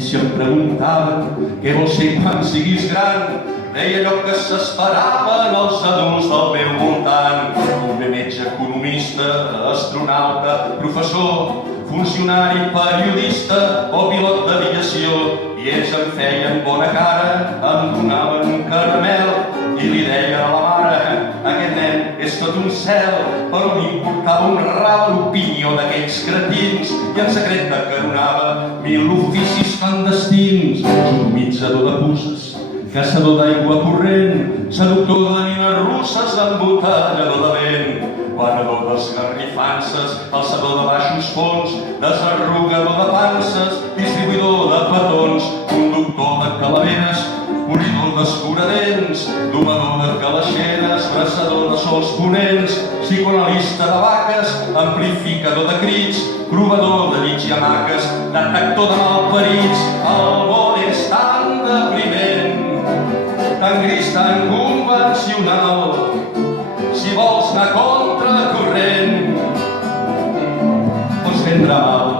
si em preguntaven què vols ser quan siguis gran, deia allò que s'esperaven els adults del meu voltant. Un bé metge, economista, astronauta, professor, funcionari, periodista o pilot d'aviació. I ells em feien bona cara, em donaven un caramel i li deien a la mare: aquest nen és tot un cel. Però m'importava un ral l'opinió d'aquells cretins i en secret d'acaronava 1000 oficis clandestins. Sodomitzador de puces, caçador d'aigua corrent, seductor de nines russes, embotellador de vent, venedor d'esgarrifances, alçador de baixos fons, desarrugador de panses, distribuïdor de petons, conductor de calaveres, polidor d'escuradents, domador de calaixeres, braçador de sols ponents, psicoanalista de vaques, amplificador de crits, provador de llits i hamaques, detector de malparits. El món és tan depriment, tan gris, tan convencional. Si vols anar contra corrent, pots prendre mal.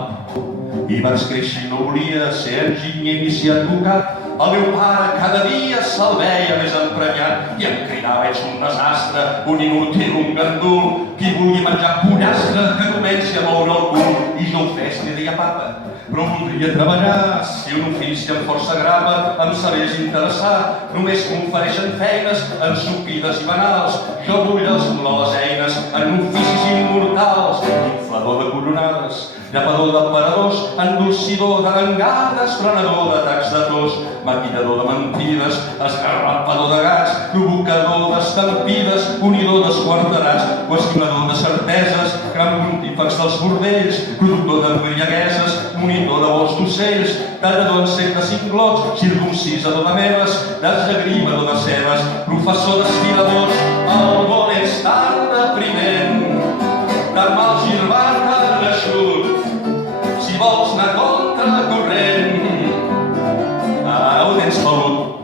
I vaig créixer i no volia ser enginyer ni ser advocat. El meu pare cada dia se'l veia més emprenyat i em cridava: ets un desastre, un inútil, un gandul. Qui vulgui menjar pollastre que comenci a moure el cul. I jo ho fes, li deia papa, però voldria treballar. Si un ofici amb força grava em sabés interessar. Només m'ofereixen feines ensupides i banals. Jo vull les eines en oficis immortals. Inflador de coronades, llapador d'aparadors, endolcidor d'arengades, frenador d'atacs de tos, maquillador de mentides, esgarrapador de gats, provocador d'estampides, unidor d'esquarterats, qüestionador de certeses, gran pontífex dels bordells, productor d'embriagueses, monitor de vols d'ocells, tallador en sec de ciclots, circuncisador de meves, desllagrimador de cebes, professor d'estiradors. El món és tan depriment, tan mal girbat, tan eixut. Si vols anar contra corrent, ho tens pelut.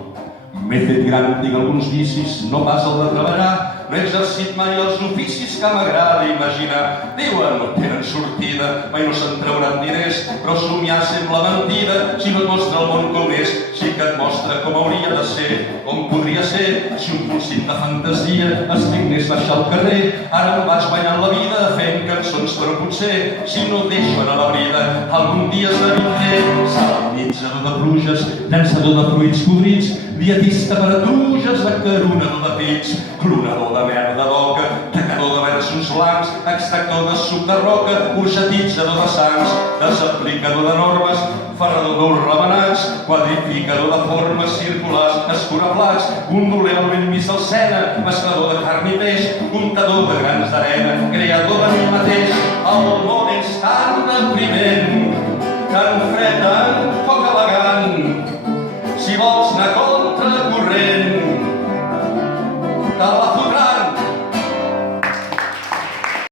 M'he fet gran, tinc alguns vicis, no pas el de treballar. No he exercit mai els oficis que m'agrada imaginar. Diuen, no tenen sortida, mai no se'n trauran diners, però somiar sembla mentida. Si no et mostra el món com és, sí que et mostra com hauria de ser, com podria ser si un pulsit de fantasia es dignés baixar al carrer. Ara em vaig guanyant la vida fent cançons, però potser, si no deixo anar la brida, algun dia esdevindré salinitzador de pluges, llançador de fruits podrits, dietista per a truges, acaronador de pits, clonador de merda d'oca, tacador de versos blancs, extractor de suc de roca, orxatitzador de sangs, desaplicador de normes, ferrador d'ous remenats, quadrificador de formes circulars, escuraplats, gondoler al vell mig del Sena, mesclador de carn i peix, comptador de grans d'arena, creador de mi mateix. El món és tan depriment, tan fred, tan poc elegant. Si vols anar